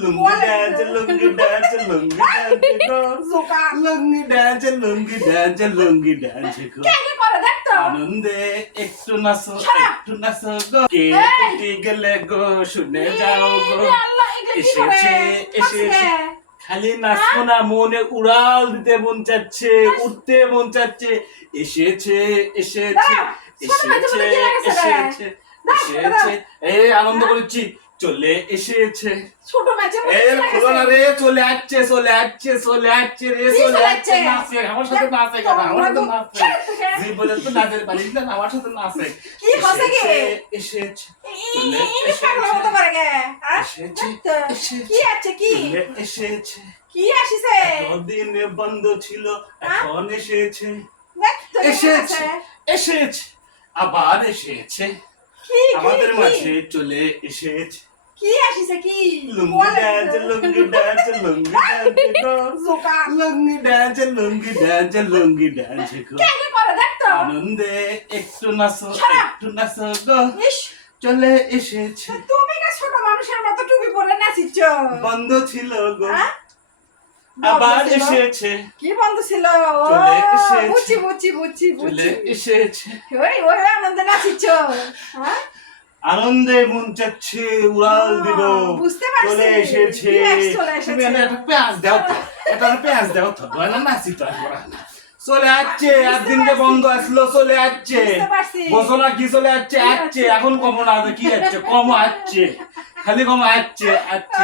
লুঙ্গি dance লুঙ্গি dance লুঙ্গি dance গো লুঙ্গি dance লুঙ্গি dance লুঙ্গি dance গো আনন্দে একটু নাচো গো কে কোটি গেলে গো শুনে যাও গো এসেছে এসেছে খালি নাচবো না মনে উড়াল দিতে মন চাচ্ছে উঠতে মন চাচ্ছে এসেছে এসেছে এসেছে এসেছে এসেছে এই আনন্দ করছি চলে এসেছে ছোট ম্যাচে খোলো না রে চলে আসছে চলে আসছে চলে আসছে রে চলে আসছে নাচে আমার সাথে নাচে কেন আমার সাথে নাচে জি বলে তো নাচের পারিস না আমার সাথে নাচে কি হসে গে এসেছে চলে এসেছে পারে গে এসেছে কি আছে কি এসেছে কি আসিছে দিন বন্ধ ছিল এখন এসেছে এসেছে এসেছে আবার এসেছে কি আমাদের মাঝে চলে এসেছে কি আসিছে কি লুঙ্গি ড্যান্স লুঙ্গি ড্যান্স লুঙ্গি ড্যান্স গো জোকা লুঙ্গি ড্যান্স লুঙ্গি ড্যান্স লুঙ্গি ড্যান্স গো কেন করে দেখতো আনন্দে একটু নাচো গো ইস চলে এসেছে তুমি কে ছোট মানুষের মতো টুপি পরে নাচিছ বন্ধ ছিল গো আবার এসেছে কি বন্ধ ছিল চলে এসেছে বুঝছি বুঝছি বুঝছি চলে বুঝছি এসেছে ওই ওই আনন্দে নাচিছ হ্যাঁ আনন্দে মন চাচ্ছে উড়াল দিব বুঝতে পারছি চলে এসেছে চলে এসেছে তুমি একটা পেঁয়াজ দাও তো এটা পেঁয়াজ দাও তো না নাচি তো আর চলে আসছে একদিনকে বন্ধ আসলো চলে আসছে বসনা কি চলে আসছে আসছে এখন কম না কি আসছে কম আসছে খালি কম আসছে আসছে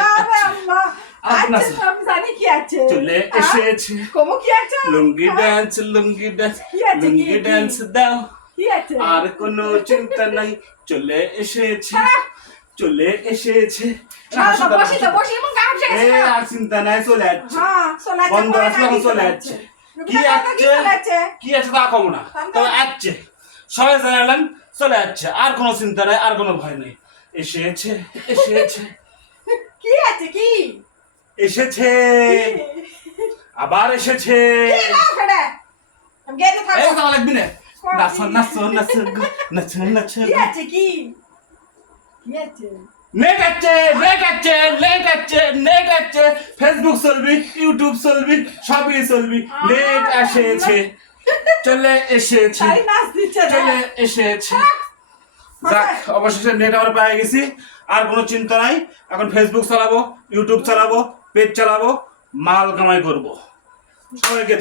আমি জানি কি আছে চলে এসেছে কমো কি আছে লুঙ্গি ড্যান্স লুঙ্গি ড্যান্স দাও কি আছে আর কোনো চিন্তা নাই চলে এসেছে চলে এসেছে বসি তো বসি মন কাম শেষ আর চিন্তা নাই চলে আসছে হ্যাঁ চলে আসছে বন্ধ আসলে চলে আসছে কি আছে কি আছে তা কম না তবে আসছে সবাই জানালেন চলে আসছে আর কোনো চিন্তা নাই আর কোনো ভয় নেই এসেছে এসেছে কি আছে কি এসেছে আবার এসেছে কি নাও ফেড়ে আমি গেতে থাকো এই তো লাগবি না নাচো নাচো নাচো নাচো নাচো কি আছে কি আছে নেট আছে ফেসবুক চলবি ইউটিউব চলবি সবই চলবি নেট এসেছে চলে এসেছে তাই নাচ দিচ্ছে চলে এসেছে যাক অবশেষে নেট আমরা পেয়ে গেছি আর কোনো চিন্তা নাই এখন ফেসবুক চালাবো ইউটিউব চালাবো পেজ চালাবো মাল কামাই করবো সবাইকে